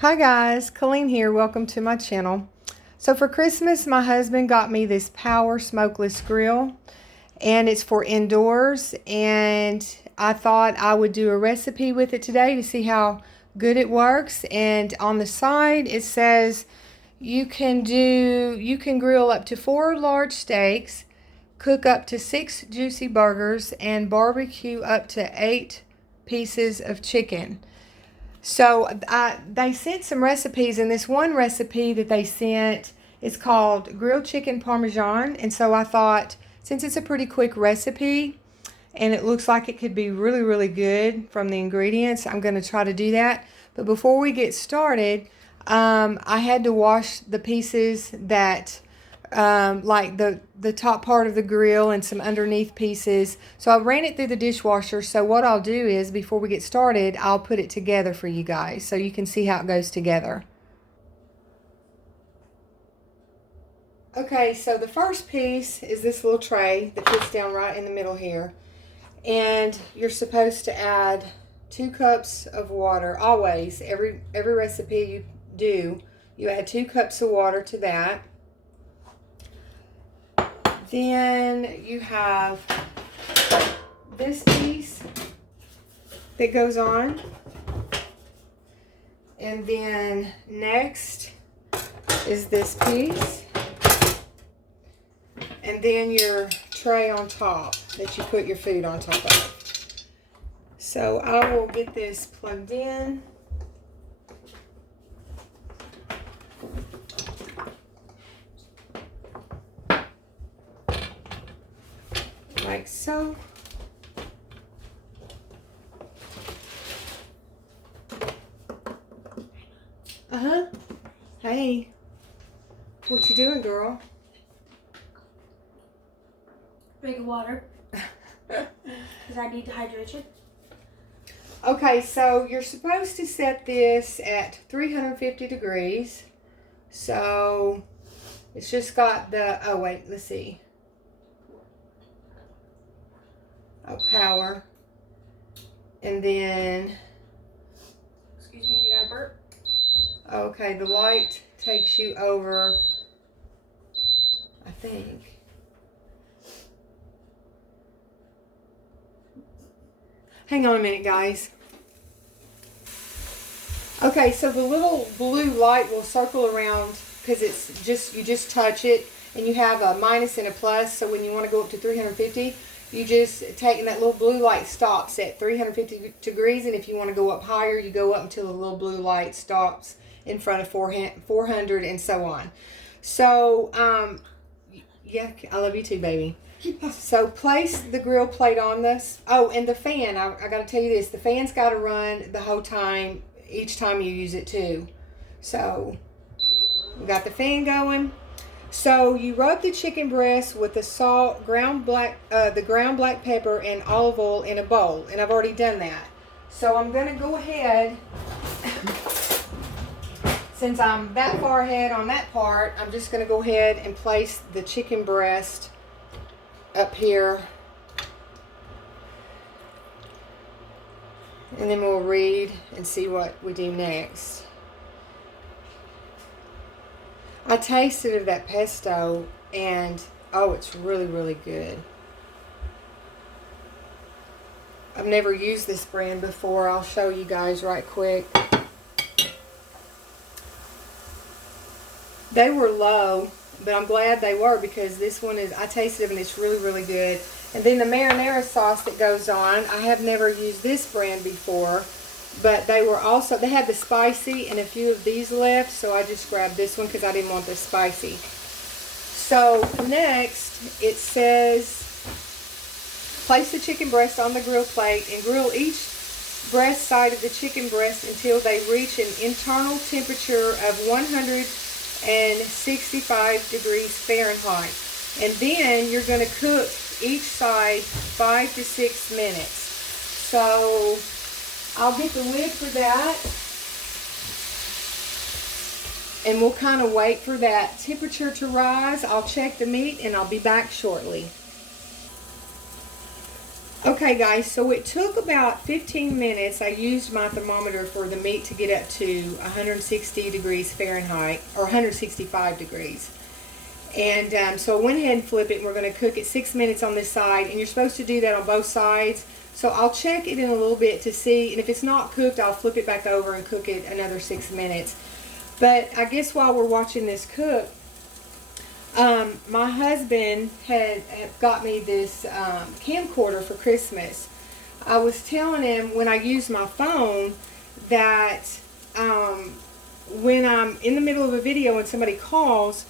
Hi guys, Colleen here. Welcome to my channel. So for Christmas, my husband got me this Power Smokeless Grill, and it's for indoors, and I thought I would do a recipe with it today to see how good it works. And on the side it says you can grill up to 4 large steaks, cook up to 6 juicy burgers, and barbecue up to 8 pieces of chicken. So they sent some recipes, and this one recipe that they sent is called grilled chicken parmesan. And so I thought, since it's a pretty quick recipe and it looks like it could be really, really good from the ingredients, I'm going to try to do that. But before we get started, I had to wash the pieces that like the top part of the grill and some underneath pieces. So I ran it through the dishwasher. So what I'll do is, before we get started, I'll put it together for you guys so you can see how it goes together. Okay, so the first piece is this little tray that fits down right in the middle here. And you're supposed to add 2 cups of water. Always, every recipe you do, you add 2 cups of water to that. Then you have this piece that goes on. And then next is this piece. And then your tray on top that you put your food on top of. So I will get this plugged in. Like so. Hey, what you doing, girl? Drink water. Because I need hydration. Okay, so you're supposed to set this at 350 degrees. So it's just got the, oh wait, let's see. Power. And then, Excuse me, you got a burp? okay, the light takes you over, I think. Hang on a minute, guys. Okay, so the little blue light will circle around because it's just, you just touch it and you have a minus and a plus. So when you want to go up to 350, you just take, and that little blue light stops at 350 degrees. And if you want to go up higher, you go up until the little blue light stops in front of 400 and so on. So, yeah, I love you too, baby. So place the grill plate on this. Oh, and the fan, I got to tell you this. The fan's got to run the whole time, each time you use it too. So we got the fan going. So you rub the chicken breast with the salt, ground black pepper, and olive oil in a bowl. And I've already done that. So I'm going to go ahead, since I'm that far ahead on that part, I'm just going to go ahead and place the chicken breast up here. And then we'll read and see what we do next. I tasted of that pesto, and oh, it's really, really good. I've never used this brand before. I'll show you guys right quick. They were low, but I'm glad they were, because this one is, I tasted it and it's really, really good. And then the marinara sauce that goes on, I have never used this brand before, but they had the spicy and a few of these left, so I just grabbed this one because I didn't want the spicy. So next, it says, place the chicken breast on the grill plate and grill each breast side of the chicken breast until they reach an internal temperature of 165 degrees Fahrenheit. And then you're going to cook each side 5 to 6 minutes. So I'll get the lid for that. And we'll kind of wait for that temperature to rise. I'll check the meat and I'll be back shortly. Okay guys, so it took about 15 minutes. I used my thermometer for the meat to get up to 160 degrees Fahrenheit, or 165 degrees. And so I went ahead and flip it, and we're going to cook it 6 minutes on this side, and you're supposed to do that on both sides. So I'll check it in a little bit to see, and if it's not cooked, I'll flip it back over and cook it another 6 minutes. But I guess while we're watching this cook, my husband had got me this camcorder for Christmas. I was telling him when I use my phone that when I'm in the middle of a video and somebody calls,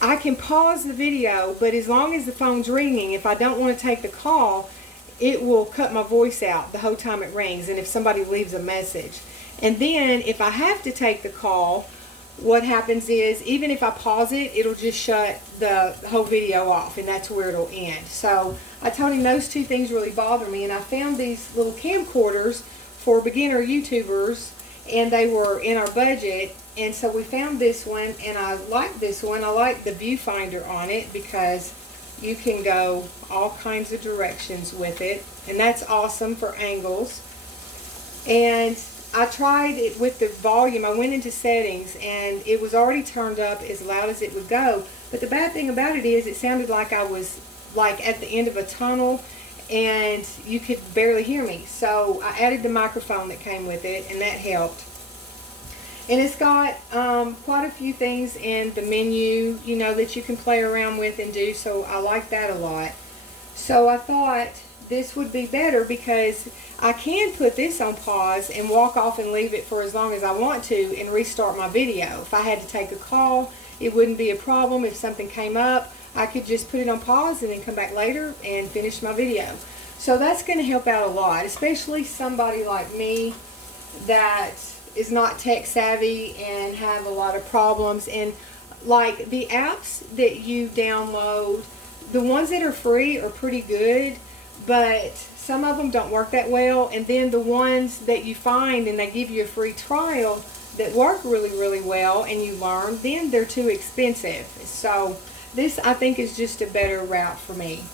I can pause the video, but as long as the phone's ringing, if I don't want to take the call, it will cut my voice out the whole time it rings, and if somebody leaves a message. And then if I have to take the call, what happens is, even if I pause it, it'll just shut the whole video off, and that's where it'll end. So I told him those two things really bother me, and I found these little camcorders for beginner YouTubers, and they were in our budget. And so we found this one, and I like this one. I like the viewfinder on it because you can go all kinds of directions with it, and that's awesome for angles. And I tried it with the volume. I went into settings, and it was already turned up as loud as it would go. But the bad thing about it is it sounded like I was like at the end of a tunnel, and you could barely hear me. So I added the microphone that came with it, and that helped. And it's got quite a few things in the menu, you know, that you can play around with and do. So I like that a lot. So I thought this would be better because I can put this on pause and walk off and leave it for as long as I want to and restart my video. If I had to take a call, it wouldn't be a problem. If something came up, I could just put it on pause and then come back later and finish my video. So that's going to help out a lot, especially somebody like me that is not tech savvy and have a lot of problems. And like the apps that you download, the ones that are free are pretty good, but some of them don't work that well. And then the ones that you find and they give you a free trial that work really, really well and you learn, then they're too expensive. So this, I think, is just a better route for me.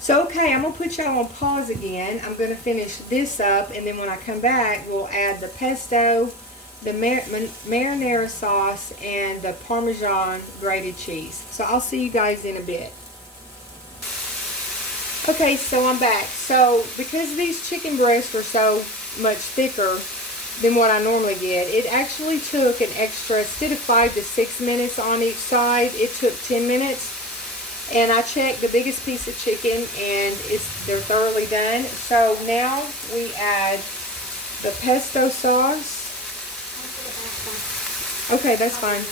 So, okay, I'm going to put y'all on pause again. I'm going to finish this up, and then when I come back, we'll add the pesto, the marinara sauce, and the Parmesan grated cheese. So I'll see you guys in a bit. Okay, so I'm back. So because these chicken breasts are so much thicker than what I normally get, it actually took an extra, instead of 5 to 6 minutes on each side, it took 10 minutes. And I checked the biggest piece of chicken, and they're thoroughly done. So now we add the pesto sauce. Okay, that's fine.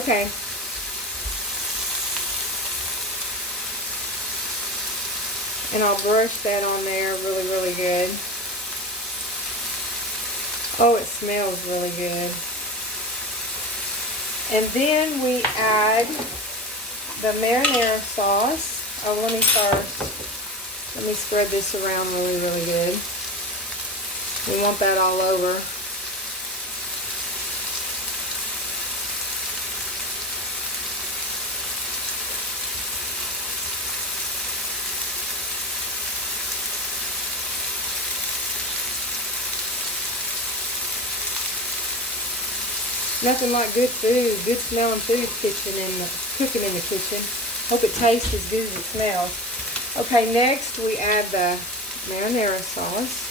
Okay. And I'll brush that on there really, really good. Oh, it smells really good. And then we add the marinara sauce. Oh, let me spread this around really, really good. We want that all over. Nothing like good food, good smelling food cooking in the kitchen. Hope it tastes as good as it smells. Okay, next we add the marinara sauce.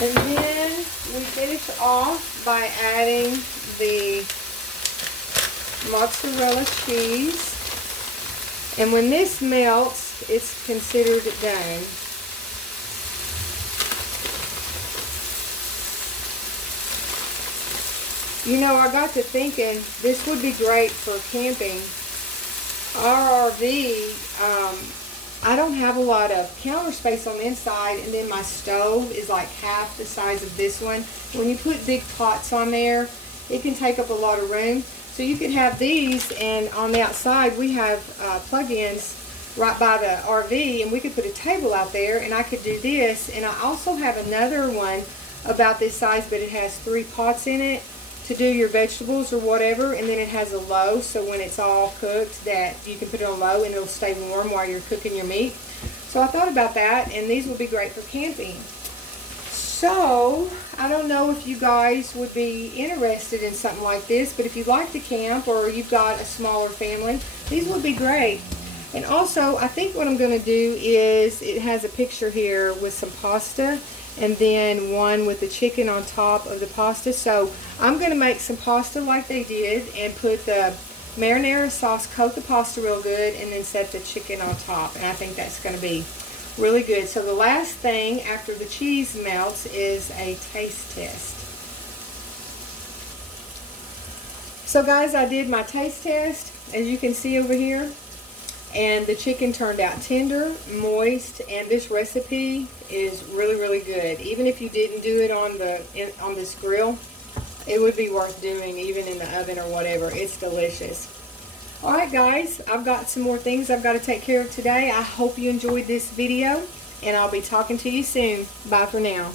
And then we finish off by adding the mozzarella cheese. And when this melts, it's considered done. You know, I got to thinking this would be great for camping our RV, I don't have a lot of counter space on the inside, and then my stove is like half the size of this one. When you put big pots on there, it can take up a lot of room. So you could have these, and on the outside we have plug-ins right by the RV, and we could put a table out there, and I could do this. And I also have another one about this size, but it has 3 pots in it to do your vegetables or whatever, and then it has a low, so when it's all cooked that you can put it on low and it'll stay warm while you're cooking your meat. So I thought about that, and these would be great for camping. So I don't know if you guys would be interested in something like this, but if you like to camp or you've got a smaller family, these would be great. And also, I think what I'm going to do is, it has a picture here with some pasta, and then one with the chicken on top of the pasta. So I'm going to make some pasta like they did and put the marinara sauce, coat the pasta real good, and then set the chicken on top. And I think that's going to be really good. So the last thing after the cheese melts is a taste test. So guys, I did my taste test, as you can see over here. And the chicken turned out tender, moist, and this recipe is really, really good. Even if you didn't do it on this grill, it would be worth doing, even in the oven or whatever. It's delicious. Alright guys, I've got some more things I've got to take care of today. I hope you enjoyed this video, and I'll be talking to you soon. Bye for now.